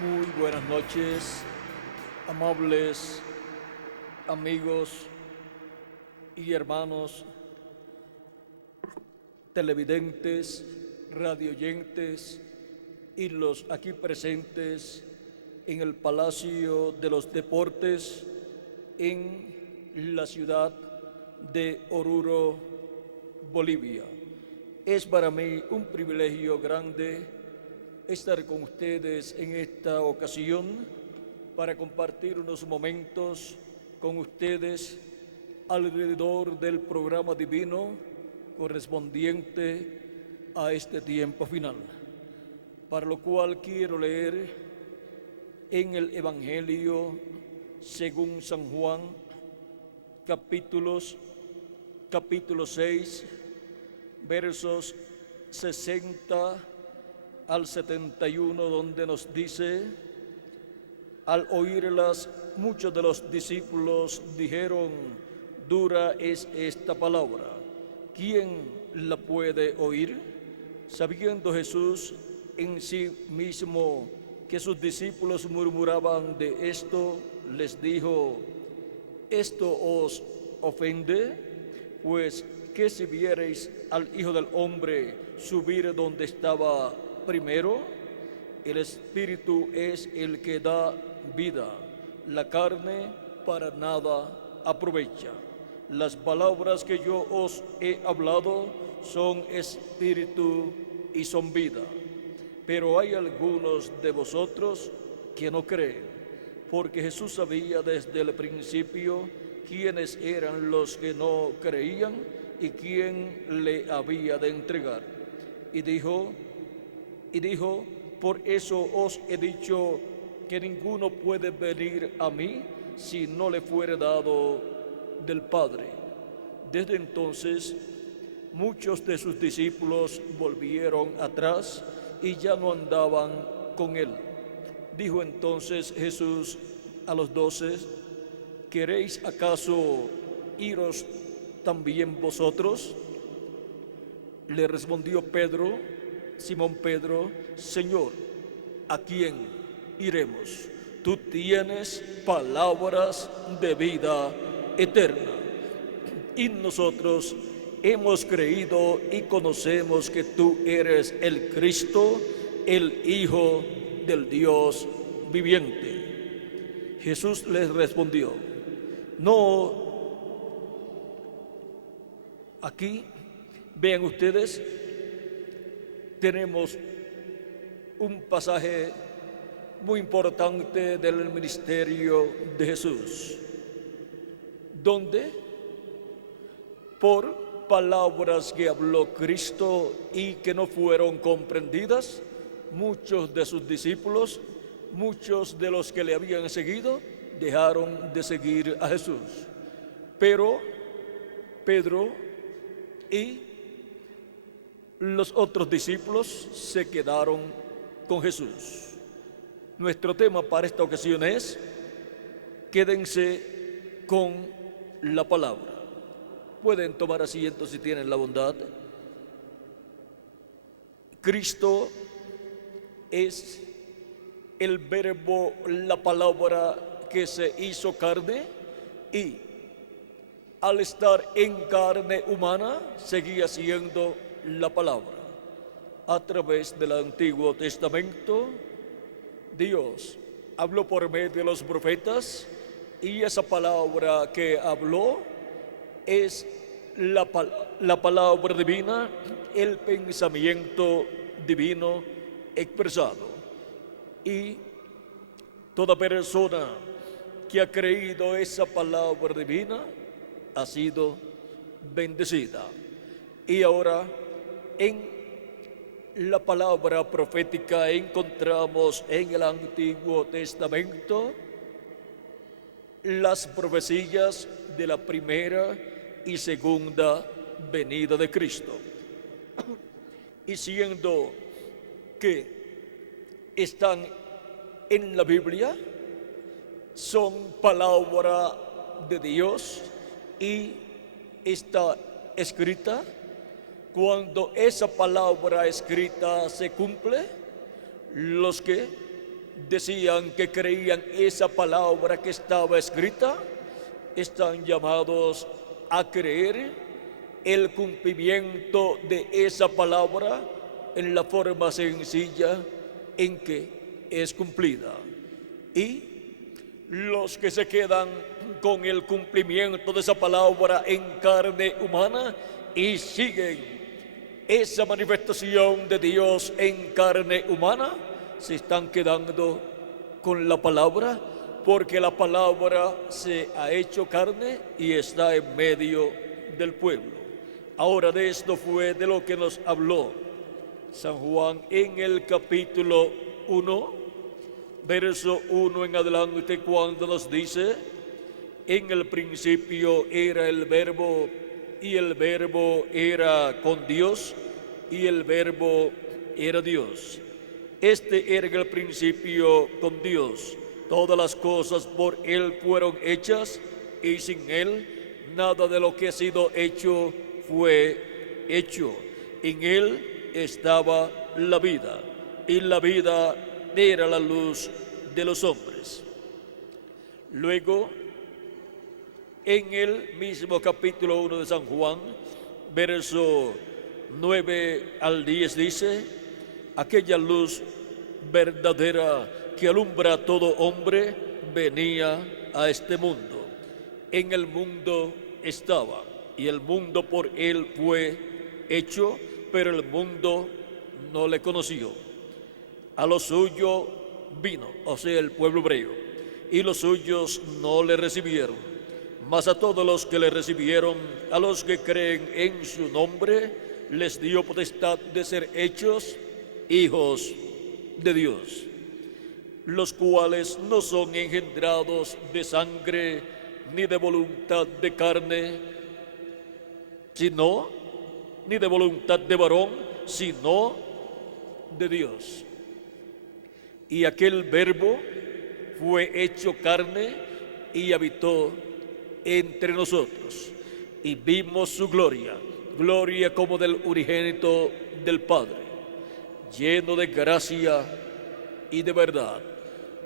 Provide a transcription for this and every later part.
Muy buenas noches, amables amigos y hermanos televidentes, radioyentes y los aquí presentes en el Palacio de los Deportes en la ciudad de Oruro, Bolivia. Es para mí un privilegio grande estar con ustedes en esta ocasión para compartir unos momentos con ustedes alrededor del programa divino correspondiente a este tiempo final, para lo cual quiero leer en el Evangelio según San Juan, capítulo 6, versos 60 al 71, donde nos dice: al oírlas, muchos de los discípulos dijeron: dura es esta palabra, ¿quién la puede oír? Sabiendo Jesús en sí mismo que sus discípulos murmuraban de esto, les dijo: ¿esto os ofende? Pues que si viereis al Hijo del Hombre subir donde estaba primero, el Espíritu es el que da vida, la carne para nada aprovecha. Las palabras que yo os he hablado son espíritu y son vida. Pero hay algunos de vosotros que no creen, porque Jesús sabía desde el principio quiénes eran los que no creían y quién le había de entregar. Y dijo, por eso os he dicho que ninguno puede venir a mí si no le fuere dado del Padre. Desde entonces, muchos de sus discípulos volvieron atrás y ya no andaban con él. Dijo entonces Jesús a los 12: ¿queréis acaso iros también vosotros? Le respondió Simón Pedro: Señor, ¿a quién iremos? Tú tienes palabras de vida eterna. Y nosotros hemos creído y conocemos que tú eres el Cristo, el Hijo del Dios viviente. Jesús les respondió: no. Aquí, vean ustedes, tenemos un pasaje muy importante del ministerio de Jesús, donde por palabras que habló Cristo y que no fueron comprendidas, muchos de sus discípulos, muchos de los que le habían seguido, dejaron de seguir a Jesús. Pero Pedro y los otros discípulos se quedaron con Jesús. Nuestro tema para esta ocasión es: quédense con la palabra. Pueden tomar asiento si tienen la bondad. Cristo es el verbo, la palabra que se hizo carne, y al estar en carne humana seguía siendo la palabra. A través del Antiguo Testamento, Dios habló por medio de los profetas, y esa palabra que habló es la palabra divina, el pensamiento divino expresado. Y toda persona que ha creído esa palabra divina ha sido bendecida. Y ahora en la palabra profética encontramos en el Antiguo Testamento las profecías de la primera y segunda venida de Cristo. Y siendo que están en la Biblia, son palabra de Dios y está escrita. Cuando esa palabra escrita se cumple, los que decían que creían esa palabra que estaba escrita, están llamados a creer el cumplimiento de esa palabra en la forma sencilla en que es cumplida. Y los que se quedan con el cumplimiento de esa palabra en carne humana y siguen esa manifestación de Dios en carne humana, se están quedando con la palabra, porque la palabra se ha hecho carne y está en medio del pueblo. Ahora, de esto fue de lo que nos habló San Juan en el capítulo 1, verso 1 en adelante, cuando nos dice: en el principio era el Verbo, y el Verbo era con Dios, y el Verbo era Dios. Este era en el principio con Dios. Todas las cosas por Él fueron hechas, y sin Él nada de lo que ha sido hecho fue hecho. En Él estaba la vida, y la vida era la luz de los hombres. Luego, en el mismo capítulo 1 de San Juan, verso 9 al 10 dice: aquella luz verdadera que alumbra a todo hombre venía a este mundo. En el mundo estaba, y el mundo por él fue hecho, pero el mundo no le conoció. A lo suyo vino, o sea, el pueblo hebreo, y los suyos no le recibieron. Mas a todos los que le recibieron, a los que creen en su nombre, les dio potestad de ser hechos hijos de Dios, los cuales no son engendrados de sangre ni de voluntad de carne, sino ni de voluntad de varón, sino de Dios. Y aquel Verbo fue hecho carne y habitó entre nosotros, y vimos su gloria, gloria como del unigénito del Padre, lleno de gracia y de verdad.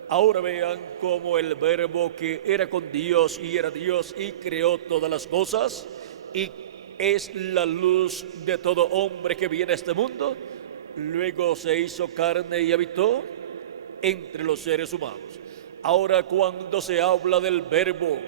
Ahora vean cómo el Verbo, que era con Dios y era Dios y creó todas las cosas, y es la luz de todo hombre que viene a este mundo, luego se hizo carne y habitó entre los seres humanos. Ahora, cuando se habla del Verbo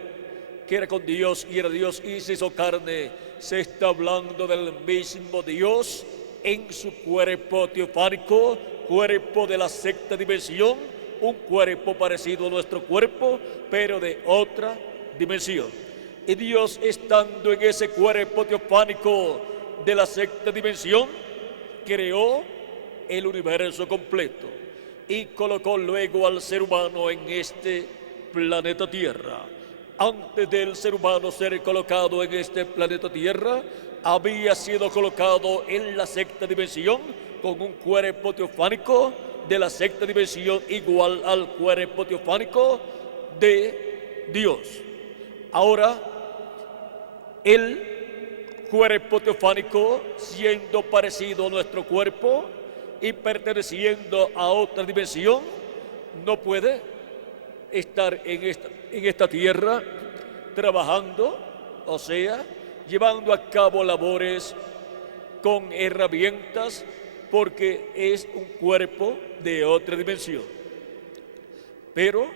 que era con Dios y era Dios y se hizo carne, se está hablando del mismo Dios en su cuerpo teofánico, cuerpo de la sexta dimensión, un cuerpo parecido a nuestro cuerpo, pero de otra dimensión. Y Dios, estando en ese cuerpo teofánico de la sexta dimensión, creó el universo completo y colocó luego al ser humano en este planeta Tierra. Antes del ser humano ser colocado en este planeta Tierra, había sido colocado en la sexta dimensión con un cuerpo teofánico de la sexta dimensión igual al cuerpo teofánico de Dios. Ahora, el cuerpo teofánico, siendo parecido a nuestro cuerpo y perteneciendo a otra dimensión, no puede estar en esta tierra trabajando, o sea, llevando a cabo labores con herramientas, porque es un cuerpo de otra dimensión. Pero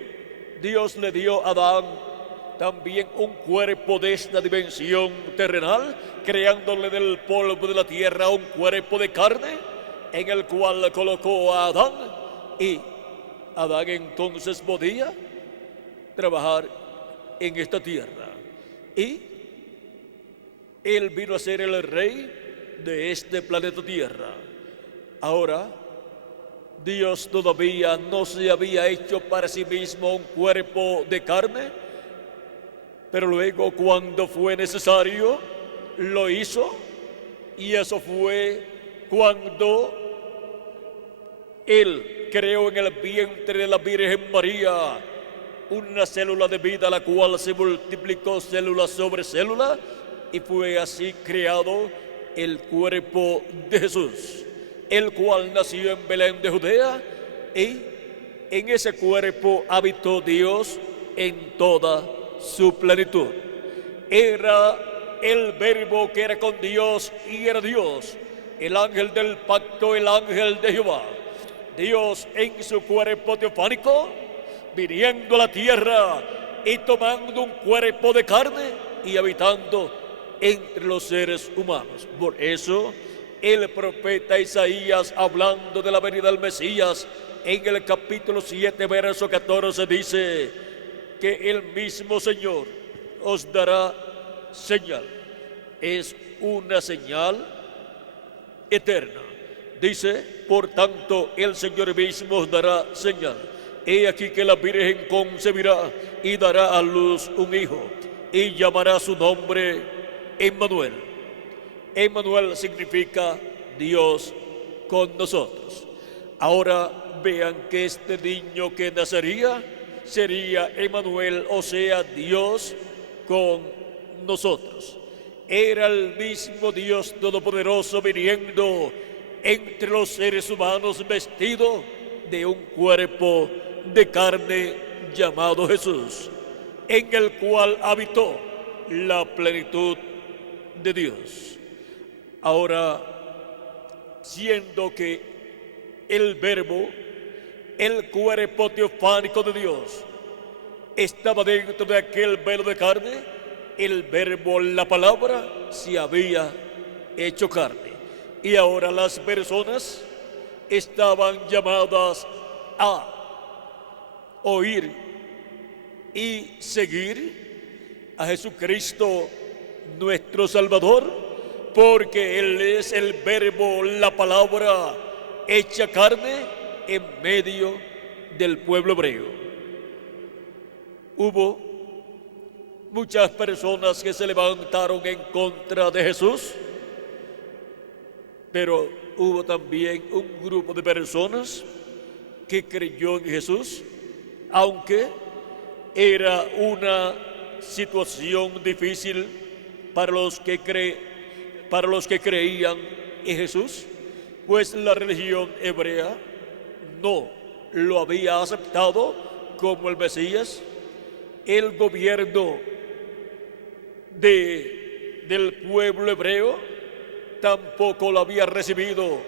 Dios le dio a Adán también un cuerpo de esta dimensión terrenal, creándole del polvo de la tierra un cuerpo de carne, en el cual colocó a Adán, y Adán entonces podía trabajar en esta tierra. Y él vino a ser el rey de este planeta Tierra. Ahora, Dios todavía no se había hecho para sí mismo un cuerpo de carne, pero luego, cuando fue necesario, lo hizo, y eso fue cuando Él creó en el vientre de la Virgen María una célula de vida, la cual se multiplicó célula sobre célula, y fue así creado el cuerpo de Jesús, el cual nació en Belén de Judea y En ese cuerpo habitó Dios en toda su plenitud. Era el Verbo que era con Dios y era Dios, el ángel del pacto, el ángel de Jehová. Dios en su cuerpo teofánico, viniendo a la tierra y tomando un cuerpo de carne y habitando entre los seres humanos. Por eso el profeta Isaías, hablando de la venida del Mesías, en el capítulo 7, verso 14, dice que el mismo Señor os dará señal. Es una señal eterna. Dice, por tanto, el Señor mismo os dará señal. He aquí que la Virgen concebirá y dará a luz un hijo, y llamará su nombre Emmanuel. Emmanuel significa Dios con nosotros. Ahora vean que este niño que nacería sería Emmanuel, o sea, Dios con nosotros. Era el mismo Dios todopoderoso viniendo entre los seres humanos, vestido de un cuerpo de carne llamado Jesús, en el cual habitó la plenitud de Dios. Ahora, siendo que el Verbo, el cuerpo teofánico de Dios, estaba dentro de aquel velo de carne, el Verbo, la palabra, se había hecho carne. Y ahora las personas estaban llamadas a oír y seguir a Jesucristo, nuestro Salvador, porque Él es el Verbo, la palabra hecha carne en medio del pueblo hebreo. Hubo muchas personas que se levantaron en contra de Jesús, pero hubo también un grupo de personas que creyó en Jesús, aunque era una situación difícil para los que creían en Jesús, pues la religión hebrea no lo había aceptado como el Mesías. El gobierno del pueblo hebreo tampoco lo había recibido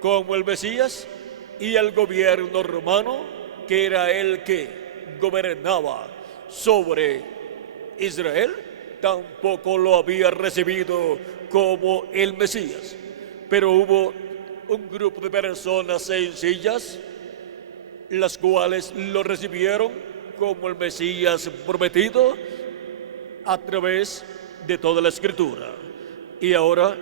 como el Mesías, y el gobierno romano, que era el que gobernaba sobre Israel, tampoco lo había recibido como el Mesías. Pero hubo un grupo de personas sencillas, las cuales lo recibieron como el Mesías prometido a través de toda la Escritura. Y ahora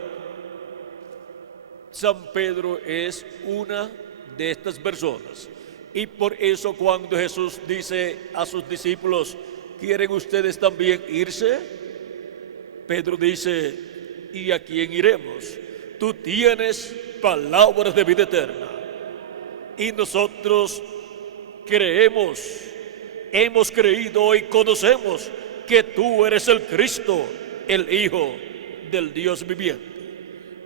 San Pedro es una de estas personas. Y por eso cuando Jesús dice a sus discípulos, ¿quieren ustedes también irse? Pedro dice, ¿y a quién iremos? Tú tienes palabras de vida eterna. Y nosotros creemos, hemos creído y conocemos que tú eres el Cristo, el Hijo del Dios viviente.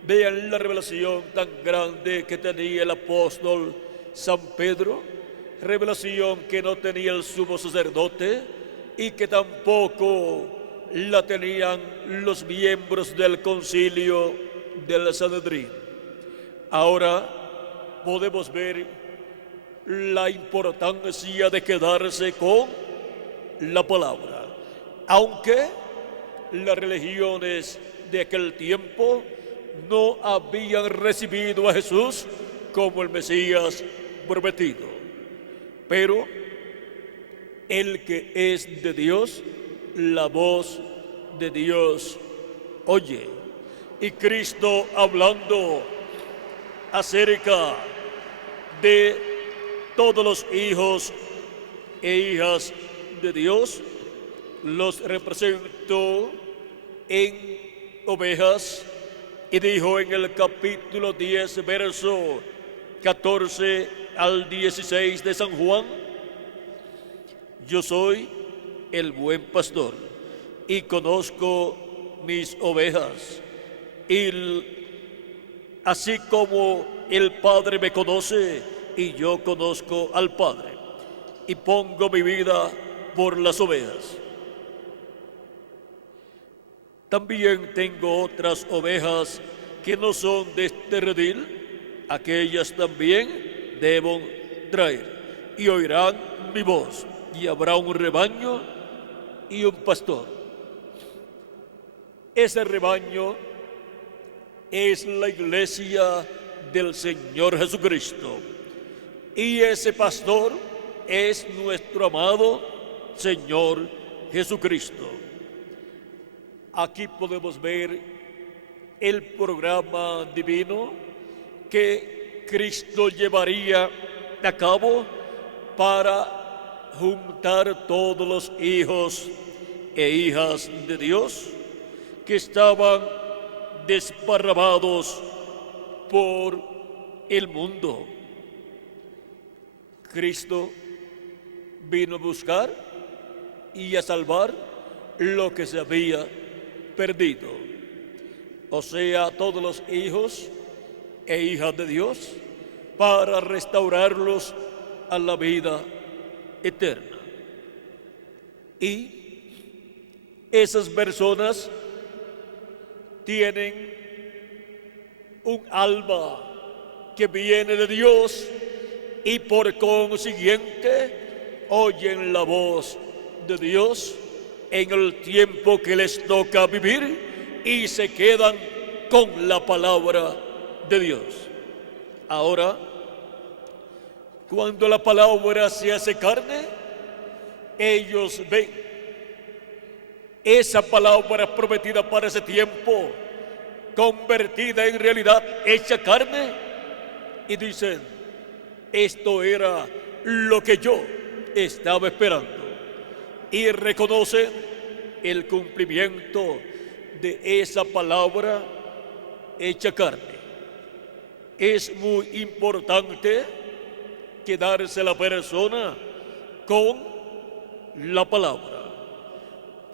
Vean la revelación tan grande que tenía el apóstol San Pedro, revelación que no tenía el sumo sacerdote y que tampoco la tenían los miembros del concilio del Sanedrín. Ahora podemos ver la importancia de quedarse con la palabra, aunque las religiones de aquel tiempo no habían recibido a Jesús como el Mesías prometido. Pero el que es de Dios, la voz de Dios oye. Y Cristo, hablando acerca de todos los hijos e hijas de Dios, los representó en ovejas, y dijo en el capítulo 10, verso 14 al 16 de San Juan, yo soy el buen pastor y conozco mis ovejas, y así como el Padre me conoce y yo conozco al Padre, y pongo mi vida por las ovejas. También tengo otras ovejas que no son de este redil, aquellas también debo traer, y oirán mi voz, y habrá un rebaño y un pastor. Ese rebaño es la iglesia del Señor Jesucristo, y ese pastor es nuestro amado Señor Jesucristo. Aquí podemos ver el programa divino que Cristo llevaría a cabo para juntar todos los hijos e hijas de Dios que estaban desparramados por el mundo. Cristo vino a buscar y a salvar lo que se había perdido, o sea, todos los hijos e hijas de Dios, para restaurarlos a la vida eterna. Y esas personas tienen un alma que viene de Dios y por consiguiente oyen la voz de Dios en el tiempo que les toca vivir y se quedan con la palabra de Dios. Ahora, cuando la palabra se hace carne, ellos ven esa palabra prometida para ese tiempo, convertida en realidad, hecha carne, y dicen, esto era lo que yo estaba esperando. Y reconocen el cumplimiento de esa palabra hecha carne. Es muy importante quedarse la persona con la palabra,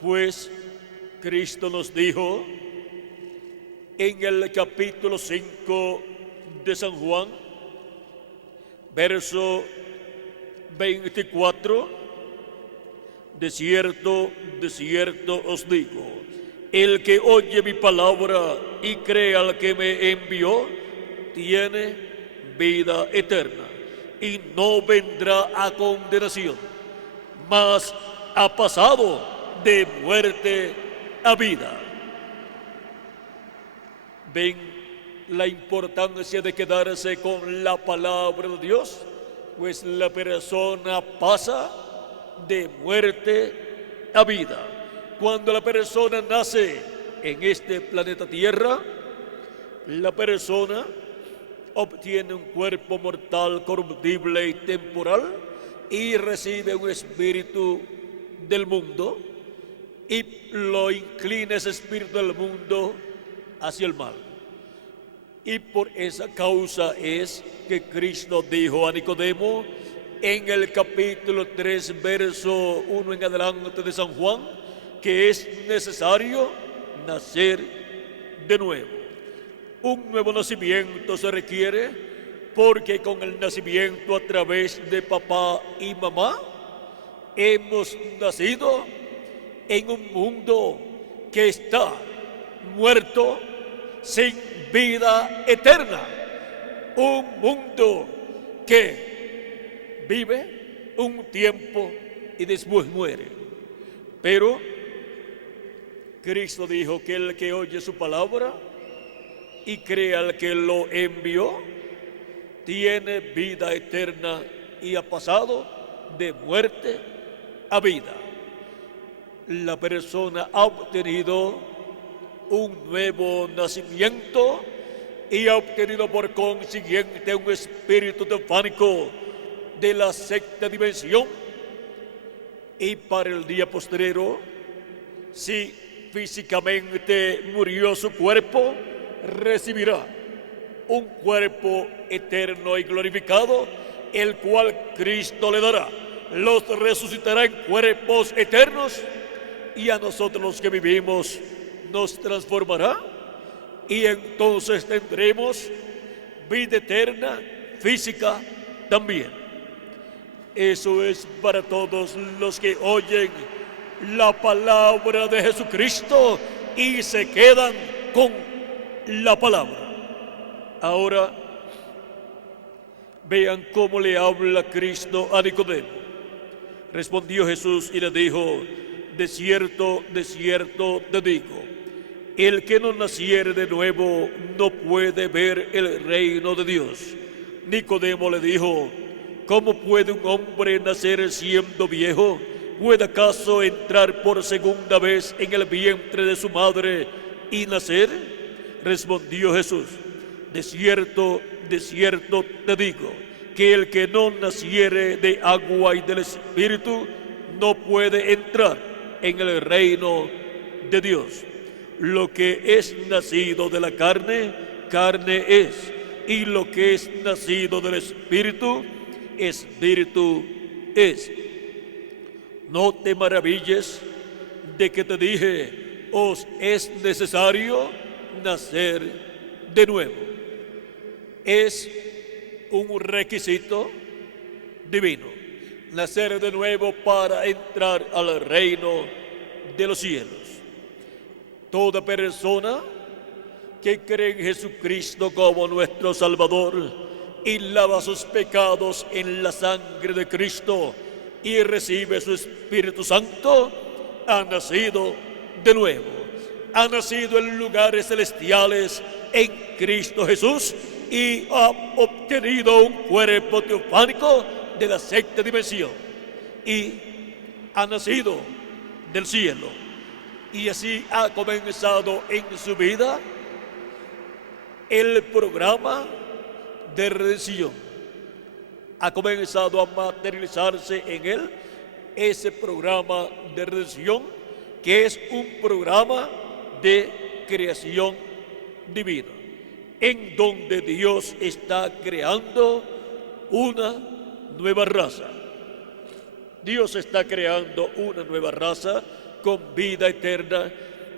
pues Cristo nos dijo en el capítulo 5 de San Juan, verso 24, de cierto os digo, el que oye mi palabra y cree al que me envió, tiene vida eterna y no vendrá a condenación, mas ha pasado de muerte a vida. ¿Ven la importancia de quedarse con la palabra de Dios? Pues la persona pasa de muerte a vida. Cuando la persona nace en este planeta Tierra, la persona obtiene un cuerpo mortal, corruptible y temporal y recibe un espíritu del mundo y lo inclina ese espíritu del mundo hacia el mal. Y por esa causa es que Cristo dijo a Nicodemo en el capítulo 3, verso 1 en adelante de San Juan, que es necesario nacer de nuevo. Un nuevo nacimiento se requiere porque con el nacimiento a través de papá y mamá hemos nacido en un mundo que está muerto, sin vida eterna. Un mundo que vive un tiempo y después muere. Pero Cristo dijo que el que oye su palabra y cree al que lo envió, tiene vida eterna y ha pasado de muerte a vida. La persona ha obtenido un nuevo nacimiento y ha obtenido por consiguiente un espíritu teofánico de la sexta dimensión. Y para el día postrero, si físicamente murió su cuerpo, recibirá un cuerpo eterno y glorificado, el cual Cristo le dará. Los resucitará en cuerpos eternos y a nosotros los que vivimos nos transformará y entonces tendremos vida eterna física también. Eso es para todos los que oyen la palabra de Jesucristo y se quedan con la palabra. Ahora vean cómo le habla Cristo a Nicodemo. Respondió Jesús y le dijo: de cierto, te digo, el que no naciere de nuevo no puede ver el reino de Dios. Nicodemo le dijo: ¿cómo puede un hombre nacer siendo viejo? ¿Puede acaso entrar por segunda vez en el vientre de su madre y nacer? Respondió Jesús: de cierto, te digo, que el que no naciere de agua y del Espíritu no puede entrar en el reino de Dios. Lo que es nacido de la carne, carne es, y lo que es nacido del Espíritu, Espíritu es. No te maravilles de que te dije: os es necesario nacer de nuevo. Es un requisito divino, nacer de nuevo para entrar al reino de los cielos. Toda persona que cree en Jesucristo como nuestro Salvador y lava sus pecados en la sangre de Cristo y recibe su Espíritu Santo, ha nacido de nuevo, ha nacido en lugares celestiales en Cristo Jesús y ha obtenido un cuerpo teofánico de la sexta dimensión y ha nacido del cielo, y así ha comenzado en su vida el programa de redención. Ha comenzado a materializarse en él ese programa de redención, que es un programa de creación divina, en donde Dios está creando una nueva raza. Dios está creando una nueva raza con vida eterna,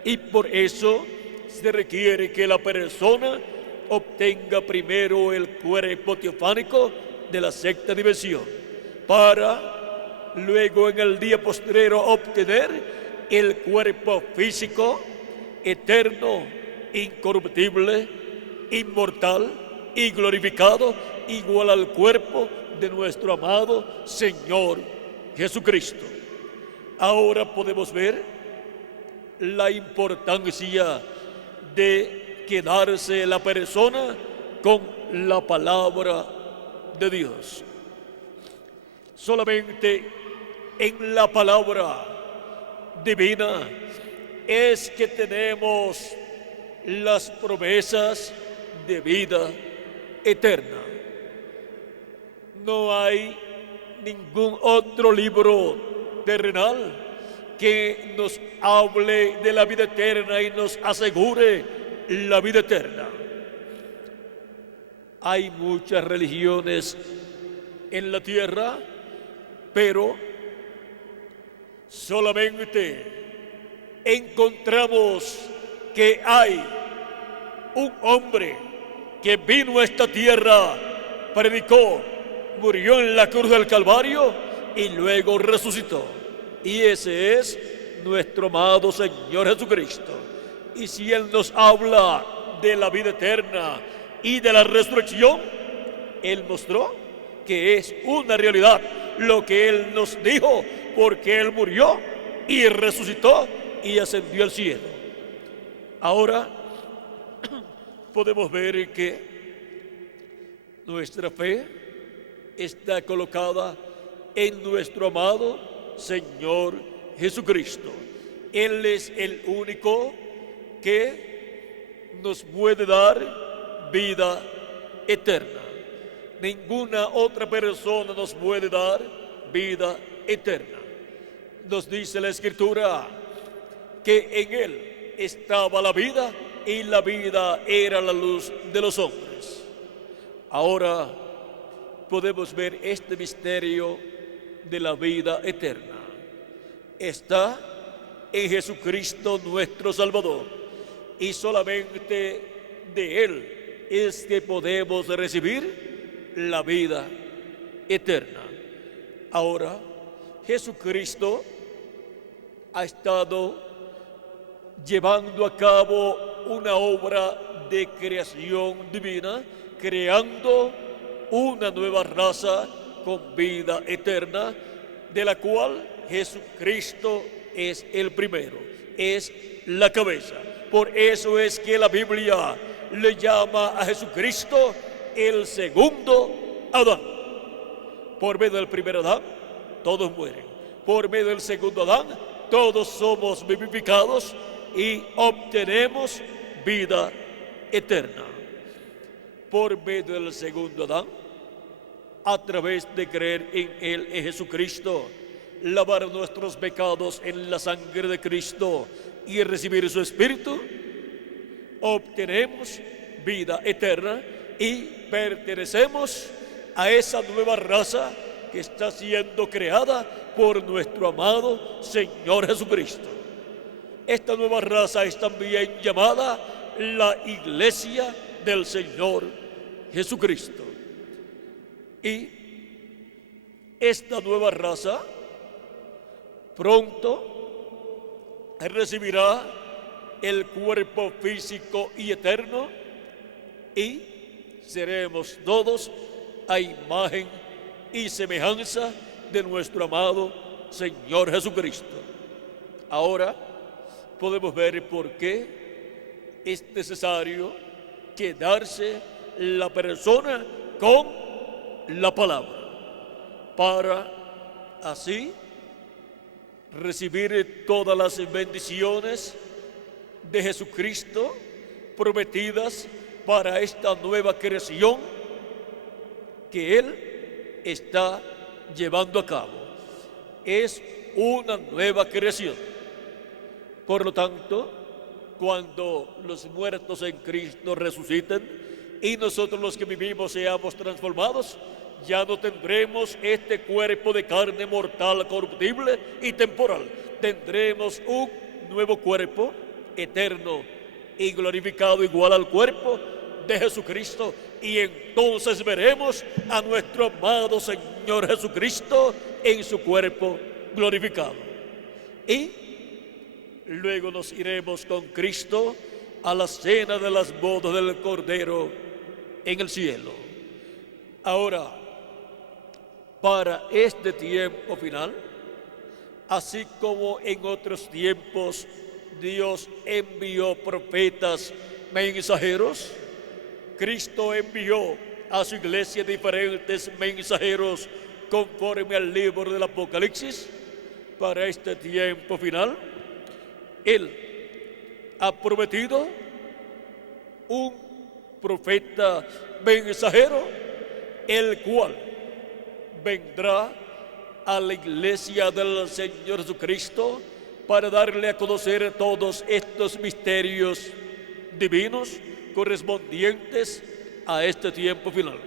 y por eso se requiere que la persona obtenga primero el cuerpo teofánico de la sexta dimensión, para luego en el día postrero obtener el cuerpo físico eterno, incorruptible, inmortal y glorificado, igual al cuerpo de nuestro amado Señor Jesucristo. Ahora podemos ver la importancia de quedarse la persona con la palabra de Dios. Solamente en la palabra divina es que tenemos las promesas de vida eterna. No hay ningún otro libro terrenal que nos hable de la vida eterna y nos asegure la vida eterna. Hay muchas religiones en la tierra, pero solamente encontramos que hay un hombre que vino a esta tierra, predicó, murió en la cruz del Calvario y luego resucitó. Y ese es nuestro amado Señor Jesucristo. Y si Él nos habla de la vida eterna y de la resurrección, Él mostró que es una realidad lo que Él nos dijo, porque Él murió y resucitó y ascendió al cielo. Ahora podemos ver que nuestra fe está colocada en nuestro amado Señor Jesucristo. Él es el único que nos puede dar vida eterna. Ninguna otra persona nos puede dar vida eterna. Nos dice la Escritura que en Él estaba la vida y la vida era la luz de los hombres. Ahora podemos ver este misterio de la vida eterna. Está en Jesucristo nuestro Salvador, y solamente de Él es que podemos recibir la vida eterna. Ahora, Jesucristo ha estado llevando a cabo una obra de creación divina, creando una nueva raza con vida eterna, de la cual Jesucristo es el primero, es la cabeza. Por eso es que la Biblia le llama a Jesucristo el segundo Adán. Por medio del primer Adán, todos mueren. Por medio del segundo Adán, todos somos vivificados y obtenemos vida eterna. Por medio del segundo Adán, a través de creer en Él, en Jesucristo, lavar nuestros pecados en la sangre de Cristo y recibir su Espíritu, obtenemos vida eterna y pertenecemos a esa nueva raza que está siendo creada por nuestro amado Señor Jesucristo. Esta nueva raza es también llamada la Iglesia del Señor Jesucristo. Y esta nueva raza pronto recibirá el cuerpo físico y eterno, y seremos todos a imagen y semejanza de nuestro amado Señor Jesucristo. Ahora podemos ver por qué es necesario quedarse la persona con la palabra, para así recibir todas las bendiciones de Jesucristo prometidas para esta nueva creación que Él está llevando a cabo. Es una nueva creación. Por lo tanto, cuando los muertos en Cristo resuciten y nosotros los que vivimos seamos transformados, ya no tendremos este cuerpo de carne mortal, corruptible y temporal. Tendremos un nuevo cuerpo eterno y glorificado, igual al cuerpo de Jesucristo, y entonces veremos a nuestro amado Señor Jesucristo en su cuerpo glorificado. Y luego nos iremos con Cristo a la cena de las bodas del Cordero en el cielo. Ahora, para este tiempo final, así como en otros tiempos Dios envió profetas mensajeros, Cristo envió a su iglesia diferentes mensajeros conforme al libro del Apocalipsis. Para este tiempo final, Él ha prometido un profeta mensajero, el cual vendrá a la iglesia del Señor Jesucristo para darle a conocer todos estos misterios divinos correspondientes a este tiempo final.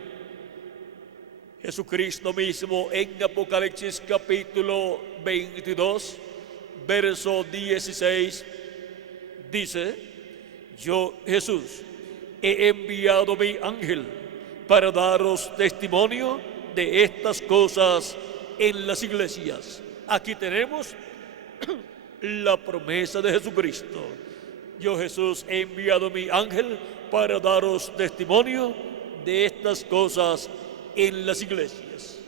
Jesucristo mismo en Apocalipsis capítulo 22, verso 16, dice: yo, Jesús, he enviado mi ángel para daros testimonio de estas cosas en las iglesias. Aquí tenemos la promesa de Jesucristo. Yo, Jesús, he enviado mi ángel para daros testimonio de estas cosas en las iglesias.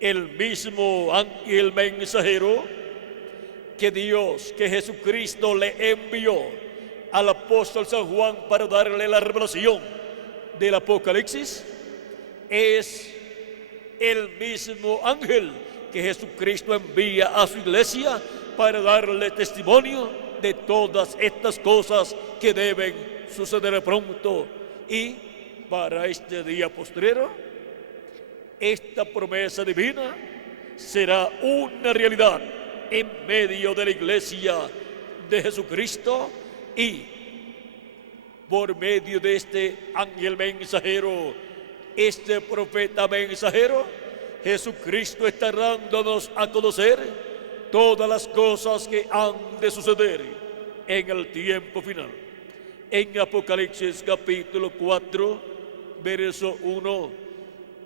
El mismo ángel mensajero que Dios, que Jesucristo le envió al apóstol San Juan para darle la revelación del Apocalipsis, es el mismo ángel que Jesucristo envía a su iglesia para darle testimonio de todas estas cosas que deben suceder pronto. Y para este día postrero, esta promesa divina será una realidad en medio de la iglesia de Jesucristo, y por medio de este ángel mensajero, este profeta mensajero, Jesucristo está dándonos a conocer todas las cosas que han de suceder en el tiempo final. En Apocalipsis capítulo 4, verso 1,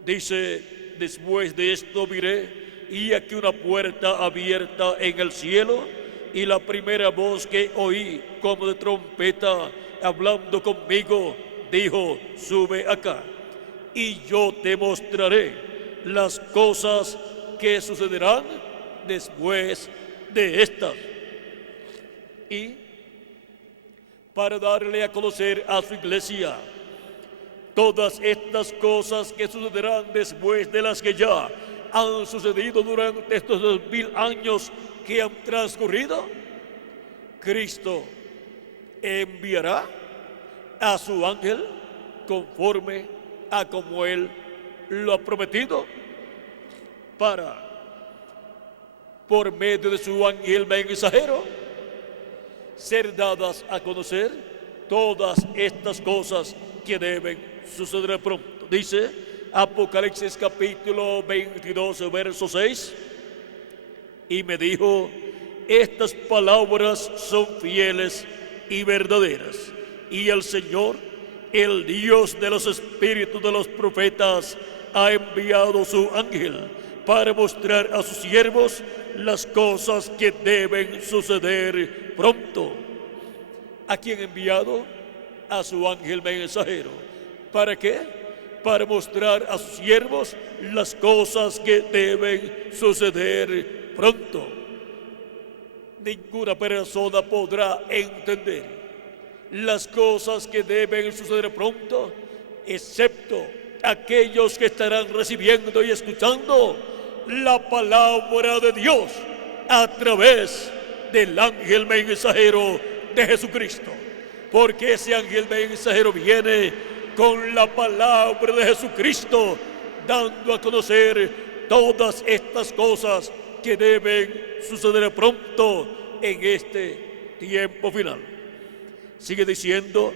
dice: después de esto miré y aquí una puerta abierta en el cielo, y la primera voz que oí como de trompeta hablando conmigo dijo: sube acá, y yo te mostraré las cosas que sucederán después de estas. Y para darle a conocer a su iglesia todas estas cosas que sucederán después de las que ya han sucedido durante estos 2000 años que han transcurrido, Cristo enviará a su ángel conforme a como Él lo ha prometido, para, por medio de su ángel mensajero, ser dadas a conocer todas estas cosas que deben suceder pronto. Dice Apocalipsis capítulo 22, verso 6, y me dijo: estas palabras son fieles y verdaderas, y el Señor, el Dios de los espíritus de los profetas, ha enviado su ángel para mostrar a sus siervos las cosas que deben suceder pronto. ¿A quién ha enviado? A su ángel mensajero. ¿Para qué? Para mostrar a sus siervos las cosas que deben suceder pronto. Ninguna persona podrá entender las cosas que deben suceder pronto, excepto aquellos que estarán recibiendo y escuchando la palabra de Dios a través del ángel mensajero de Jesucristo. Porque ese ángel mensajero viene con la palabra de Jesucristo, dando a conocer todas estas cosas que deben suceder pronto en este tiempo final. Sigue diciendo: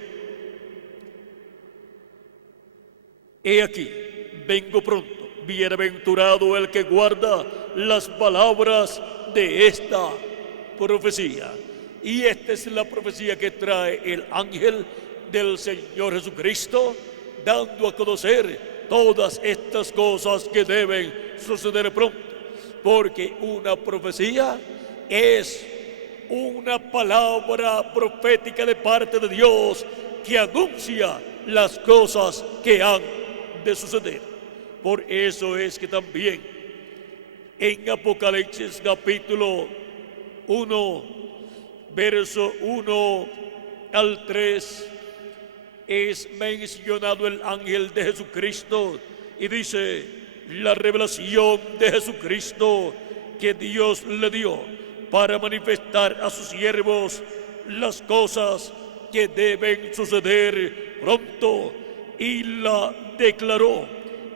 he aquí, vengo pronto, bienaventurado el que guarda las palabras de esta profecía. Y esta es la profecía que trae el ángel del Señor Jesucristo, dando a conocer todas estas cosas que deben suceder pronto. Porque una profecía es una palabra profética de parte de Dios que anuncia las cosas que han de suceder. Por eso es que también en Apocalipsis capítulo 1, verso 1 al 3, es mencionado el ángel de Jesucristo y dice: la revelación de Jesucristo que Dios le dio para manifestar a sus siervos las cosas que deben suceder pronto, y la declaró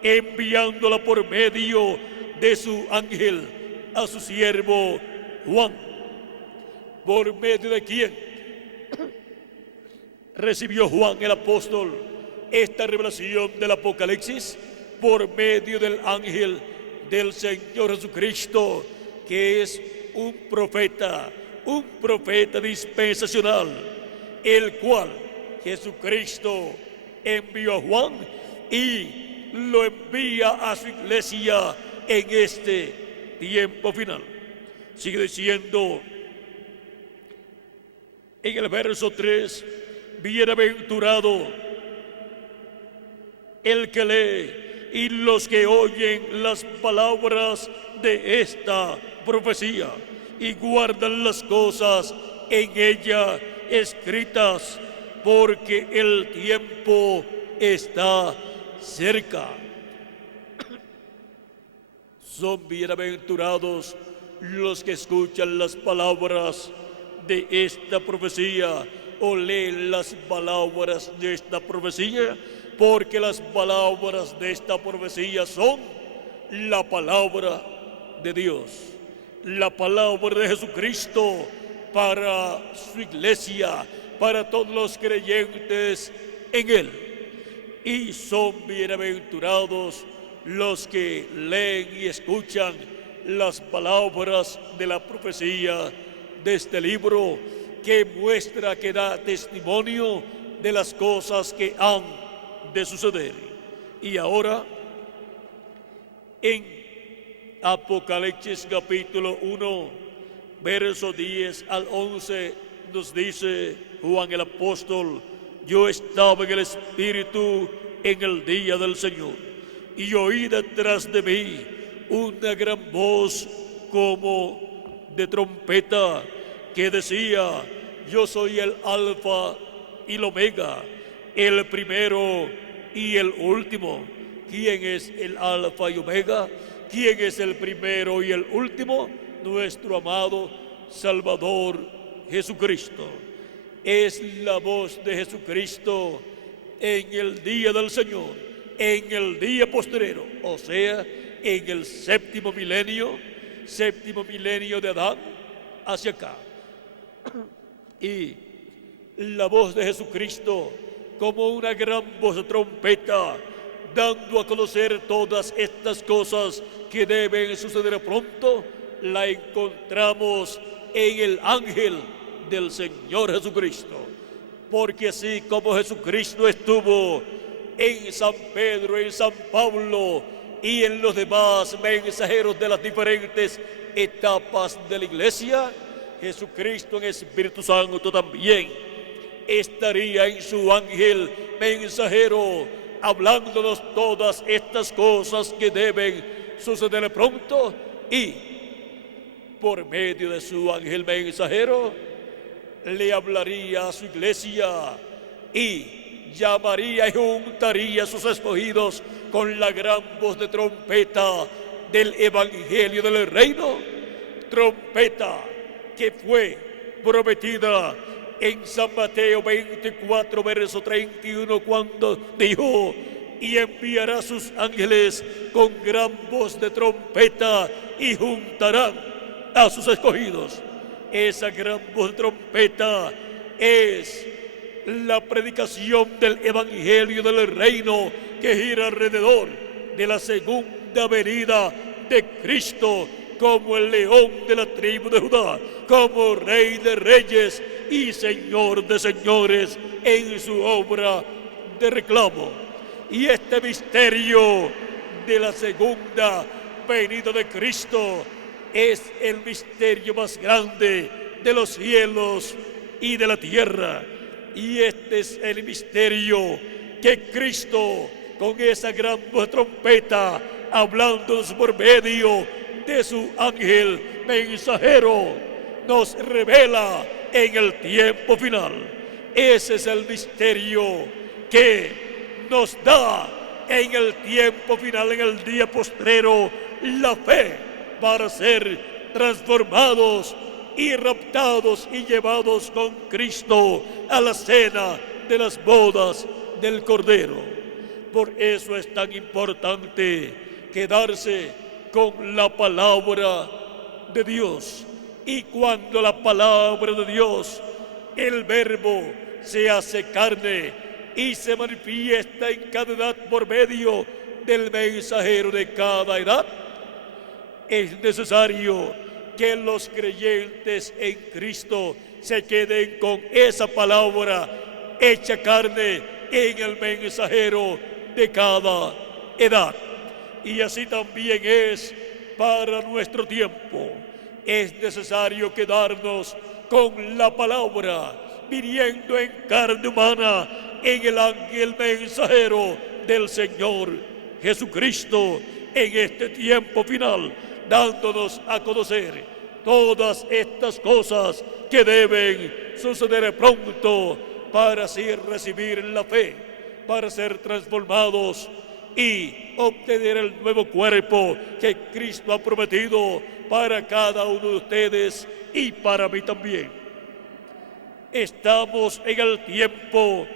enviándola por medio de su ángel a su siervo Juan. ¿Por medio de quién recibió Juan el apóstol esta revelación del Apocalipsis? Por medio del ángel del Señor Jesucristo, que es un profeta dispensacional, el cual Jesucristo envió a Juan y lo envía a su iglesia en este tiempo final. Sigue diciendo en el verso 3: bienaventurado el que lee y los que oyen las palabras de esta profecía y guardan las cosas en ella escritas, porque el tiempo está cerca. Son bienaventurados los que escuchan las palabras de esta profecía o leen las palabras de esta profecía, porque las palabras de esta profecía son la palabra de Dios, la palabra de Jesucristo para su iglesia, para todos los creyentes en Él. Y son bienaventurados los que leen y escuchan las palabras de la profecía de este libro, que muestra, que da testimonio de las cosas que han de suceder. Y ahora, en Apocalipsis capítulo 1, verso 10 al 11, nos dice Juan el apóstol: yo estaba en el Espíritu en el día del Señor, y oí detrás de mí una gran voz como de trompeta que decía: yo soy el Alfa y el Omega, el primero y el último. ¿Quién es el Alfa y Omega? ¿Quién es el primero y el último? Nuestro amado Salvador Jesucristo. Es la voz de Jesucristo en el día del Señor, en el día postrero, o sea, en el séptimo milenio de Adán hacia acá. Y la voz de Jesucristo como una gran voz de trompeta, dando a conocer todas estas cosas que deben suceder pronto, la encontramos en el ángel del Señor Jesucristo. Porque así como Jesucristo estuvo en San Pedro, en San Pablo y en los demás mensajeros de las diferentes etapas de la iglesia, Jesucristo en Espíritu Santo también estaría en su ángel mensajero, hablándonos todas estas cosas que deben suceder pronto, y por medio de su ángel mensajero le hablaría a su iglesia y llamaría y juntaría a sus escogidos con la gran voz de trompeta del evangelio del reino, trompeta que fue prometida en San Mateo 24, verso 31, cuando dijo: y enviará a sus ángeles con gran voz de trompeta y juntarán a sus escogidos. Esa gran voz de trompeta es la predicación del evangelio del reino que gira alrededor de la segunda venida de Cristo, como el león de la tribu de Judá, como Rey de reyes y Señor de señores en su obra de reclamo. Y este misterio de la segunda venida de Cristo es el misterio más grande de los cielos y de la tierra. Y este es el misterio que Cristo, con esa gran voz de trompeta, hablándonos por medio de su ángel mensajero, nos revela en el tiempo final. Ese es el misterio que nos da en el tiempo final, en el día postrero, la fe para ser transformados y raptados y llevados con Cristo a la cena de las bodas del Cordero. Por eso es tan importante quedarse con la palabra de Dios. Y cuando la palabra de Dios, el Verbo, se hace carne y se manifiesta en cada edad por medio del mensajero de cada edad, es necesario que los creyentes en Cristo se queden con esa palabra hecha carne en el mensajero de cada edad. Y así también es para nuestro tiempo. Es necesario quedarnos con la palabra, viniendo en carne humana en el ángel mensajero del Señor Jesucristo en este tiempo final, dándonos a conocer todas estas cosas que deben suceder pronto para así recibir la fe, para ser transformados y obtener el nuevo cuerpo que Cristo ha prometido para cada uno de ustedes y para mí también. Estamos en el tiempo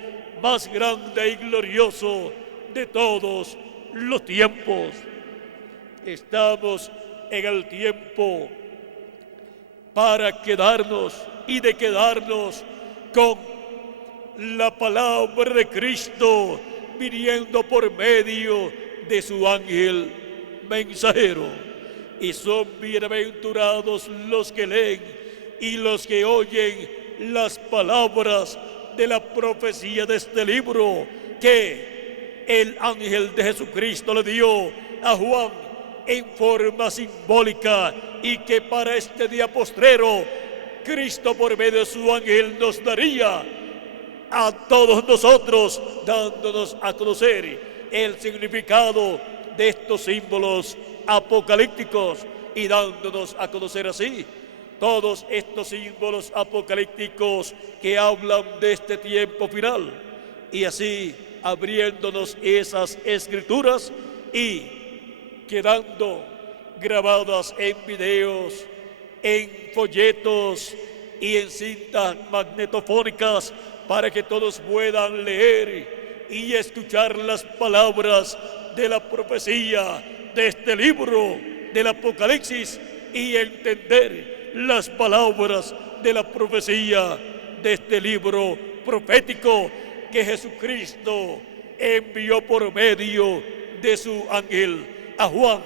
más grande y glorioso de todos los tiempos. Estamos en el tiempo para quedarnos y de quedarnos con la palabra de Cristo, viniendo por medio de su ángel mensajero. Y son bienaventurados los que leen y los que oyen las palabras de la profecía de este libro que el ángel de Jesucristo le dio a Juan en forma simbólica y que para este día postrero Cristo por medio de su ángel nos daría a todos nosotros, dándonos a conocer el significado de estos símbolos apocalípticos y dándonos a conocer así todos estos símbolos apocalípticos que hablan de este tiempo final, y así abriéndonos esas escrituras y quedando grabadas en videos, en folletos y en cintas magnetofónicas para que todos puedan leer y escuchar las palabras de la profecía de este libro del Apocalipsis y entender las palabras de la profecía de este libro profético que Jesucristo envió por medio de su ángel a Juan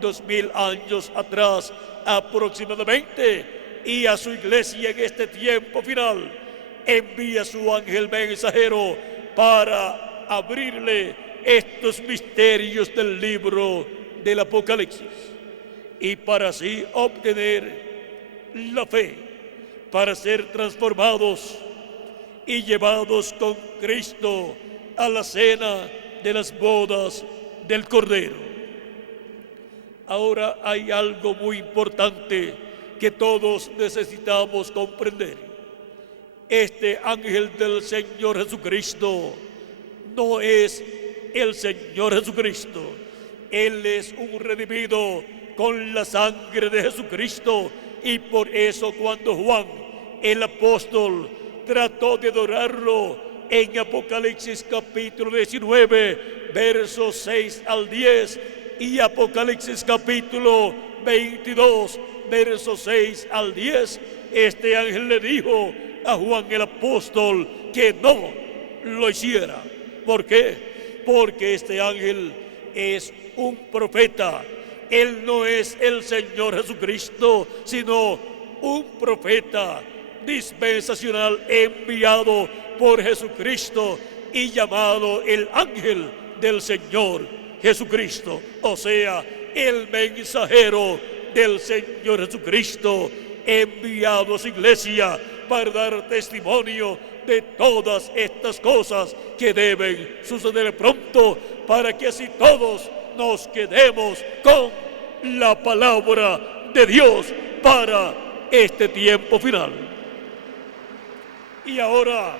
2000 años atrás aproximadamente, y a su iglesia en este tiempo final envía su ángel mensajero para abrirle estos misterios del libro del Apocalipsis y para así obtener la fe, para ser transformados y llevados con Cristo a la cena de las bodas del Cordero. Ahora hay algo muy importante que todos necesitamos comprender. Este ángel del Señor Jesucristo no es el Señor Jesucristo. Él es un redimido con la sangre de Jesucristo, y por eso cuando Juan, el apóstol, trató de adorarlo en Apocalipsis capítulo 19, versos 6 al 10, y Apocalipsis capítulo 22, versos 6 al 10, este ángel le dijo a Juan el apóstol que no lo hiciera. ¿Por qué? Porque este ángel es un profeta. Él no es el Señor Jesucristo, sino un profeta dispensacional enviado por Jesucristo y llamado el ángel del Señor Jesucristo, o sea, el mensajero del Señor Jesucristo, enviado a su iglesia para dar testimonio de todas estas cosas que deben suceder pronto, para que así todos nos quedemos con la palabra de Dios para este tiempo final. Y ahora,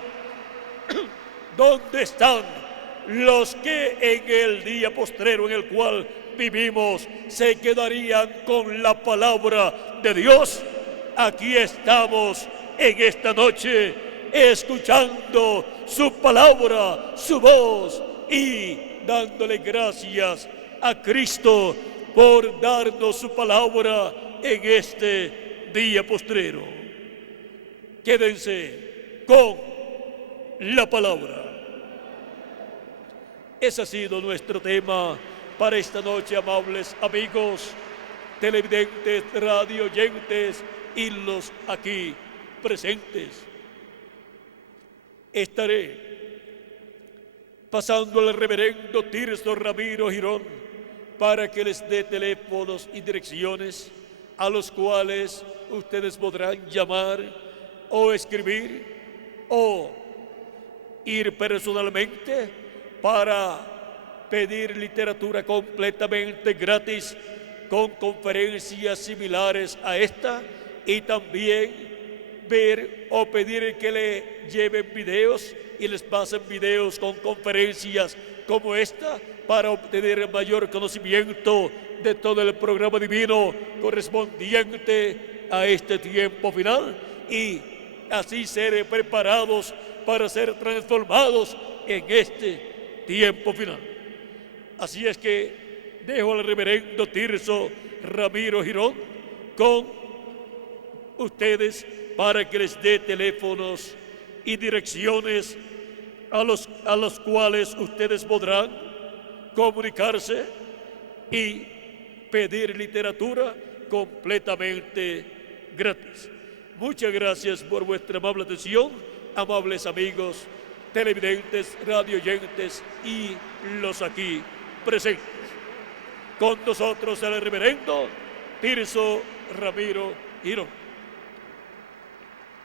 ¿dónde están los que en el día postrero en el cual vivimos se quedarían con la palabra de Dios? Aquí estamos en esta noche escuchando su palabra, su voz, y dándole gracias a Cristo por darnos su palabra en este día postrero. Quédense con la palabra. Ese ha sido nuestro tema para esta noche, amables amigos, televidentes, radio oyentes y los aquí presentes. Estaré pasando al reverendo Tirso Ramiro Girón para que les dé teléfonos y direcciones a los cuales ustedes podrán llamar o escribir o ir personalmente para pedir literatura completamente gratis con conferencias similares a esta, y también ver o pedir que le lleven videos y les pasen videos con conferencias como esta para obtener mayor conocimiento de todo el programa divino correspondiente a este tiempo final, y así ser preparados para ser transformados en este tiempo final. Así es que dejo al reverendo Tirso Ramiro Girón con ustedes para que les dé teléfonos y direcciones a los cuales ustedes podrán comunicarse y pedir literatura completamente gratis. Muchas gracias por vuestra amable atención, amables amigos, televidentes, radio oyentes y los aquí presentes. Con nosotros el reverendo Tirso Ramiro Girón.